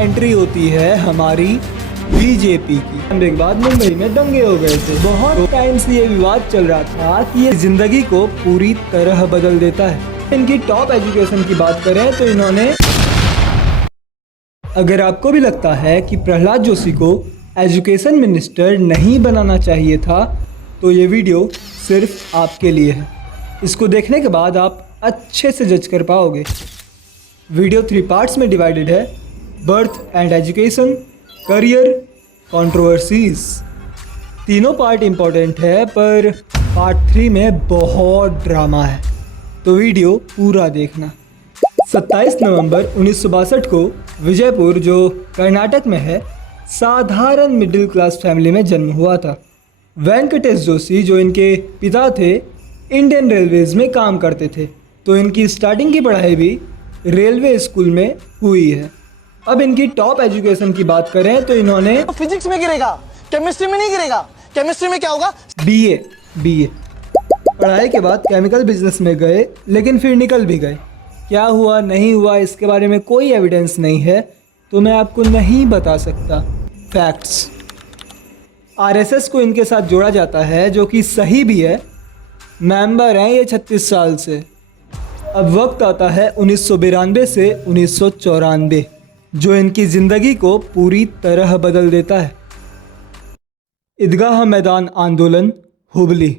Entry होती है हमारी बीजेपी की। एक बाद मुंबई में दंगे हो गए थे। बहुत टाइम से ये विवाद चल रहा था कि ये जिंदगी को पूरी तरह बदल देता है। इनकी टॉप एजुकेशन की बात करें तो इन्होंने, अगर आपको भी लगता है कि प्रहलाद जोशी को एजुकेशन मिनिस्टर नहीं बनाना चाहिए था तो ये वीडियो सिर्फ आपके लिए है। इसको देखने के बाद आप अच्छे से जज कर पाओगे। वीडियो 3 पार्ट्स में डिवाइडेड है: birth and education, career, controversies. तीनों पार्ट इम्पोर्टेंट है पर पार्ट 3 में बहुत ड्रामा है, तो वीडियो पूरा देखना। 27 नवंबर 1962 को विजयपुर, जो कर्नाटक में है, साधारण मिडिल क्लास फैमिली में जन्म हुआ था। वेंकटेश जोशी, जो इनके पिता थे, इंडियन रेलवेज में काम करते थे, तो इनकी स्टार्टिंग की पढ़ाई भी रेलवे स्कूल में हुई है। अब इनकी टॉप एजुकेशन की बात करें तो इन्होंने फिजिक्स में गिरेगा, केमिस्ट्री में नहीं गिरेगा। केमिस्ट्री में क्या होगा? बीए पढ़ाई के बाद केमिकल बिजनेस में गए, लेकिन फिर निकल भी गए। क्या हुआ नहीं हुआ इसके बारे में कोई एविडेंस नहीं है, तो मैं आपको नहीं बता सकता। फैक्ट्स: आरएसएस को इनके साथ जोड़ा जाता है, जो कि सही भी है। मेंबर हैं ये 36 साल से। अब वक्त आता है 1992 से 1994, जो इनकी ज़िंदगी को पूरी तरह बदल देता है। ईदगाह मैदान आंदोलन, हुबली।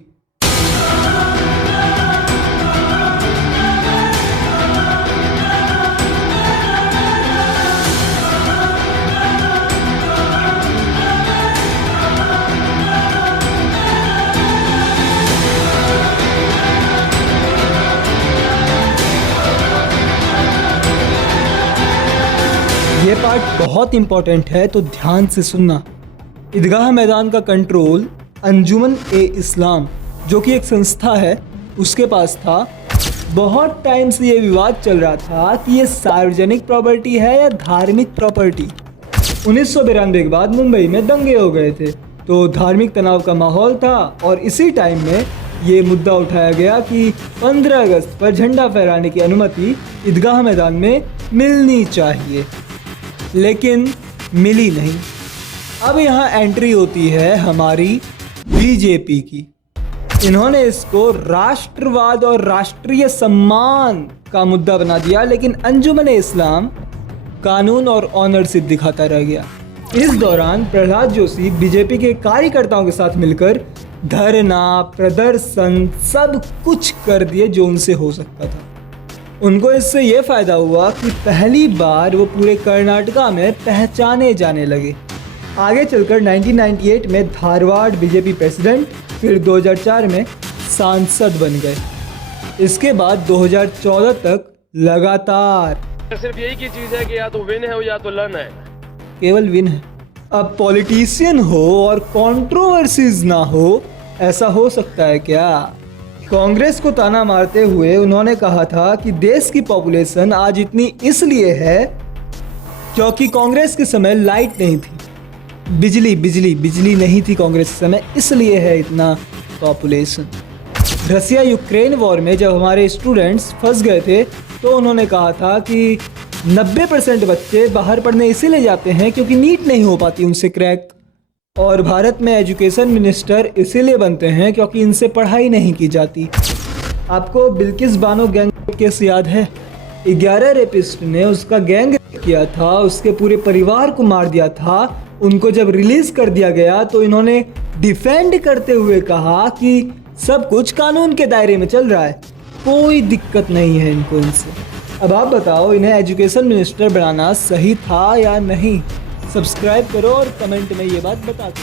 ये पार्ट बहुत इंपॉर्टेंट है, तो ध्यान से सुनना। ईदगाह मैदान का कंट्रोल अंजुमन ए इस्लाम, जो कि एक संस्था है, उसके पास था। बहुत टाइम से ये विवाद चल रहा था कि ये सार्वजनिक प्रॉपर्टी है या धार्मिक प्रॉपर्टी। 1992 के बाद मुंबई में दंगे हो गए थे, तो धार्मिक तनाव का माहौल था और इसी टाइम में ये मुद्दा उठाया गया कि 15 अगस्त पर झंडा फहराने की अनुमति ईदगाह मैदान में मिलनी चाहिए, लेकिन मिली नहीं। अब यहाँ एंट्री होती है हमारी बीजेपी की। इन्होंने इसको राष्ट्रवाद और राष्ट्रीय सम्मान का मुद्दा बना दिया, लेकिन अंजुमन इस्लाम कानून और ऑनर से दिखाता रह गया। इस दौरान प्रहलाद जोशी बीजेपी के कार्यकर्ताओं के साथ मिलकर धरना, प्रदर्शन, सब कुछ कर दिए जो उनसे हो सकता था। उनको इससे ये फ़ायदा हुआ कि पहली बार वो पूरे कर्नाटका में पहचाने जाने लगे। आगे चलकर 1998 में धारवाड़ बीजेपी प्रेसिडेंट, फिर 2004 में सांसद बन गए। इसके बाद 2014 तक लगातार सिर्फ यही की चीज़ है कि या तो विन है या तो लर्न है, केवल विन है। अब पॉलिटिशियन हो और कंट्रोवर्सीज ना हो, ऐसा हो सकता है क्या? कांग्रेस को ताना मारते हुए उन्होंने कहा था कि देश की पॉपुलेशन आज इतनी इसलिए है क्योंकि कांग्रेस के समय लाइट नहीं थी, बिजली नहीं थी कांग्रेस के समय, इसलिए है इतना पॉपुलेशन। रसिया यूक्रेन वॉर में जब हमारे स्टूडेंट्स फंस गए थे, तो उन्होंने कहा था कि 90% बच्चे बाहर पढ़ने इसीलिए जाते हैं क्योंकि नीट नहीं हो पाती उनसे क्रैक, और भारत में एजुकेशन मिनिस्टर इसीलिए बनते हैं क्योंकि इनसे पढ़ाई नहीं की जाती। आपको बिल्किस बानो गैंग केस याद है? 11 रेपिस्ट ने उसका गैंग किया था, उसके पूरे परिवार को मार दिया था। उनको जब रिलीज कर दिया गया तो इन्होंने डिफेंड करते हुए कहा कि सब कुछ कानून के दायरे में चल रहा है, कोई दिक्कत नहीं है इनको इनसे। अब आप बताओ, इन्हें एजुकेशन मिनिस्टर बनाना सही था या नहीं? सब्सक्राइब करो और कमेंट में ये बात बता दो।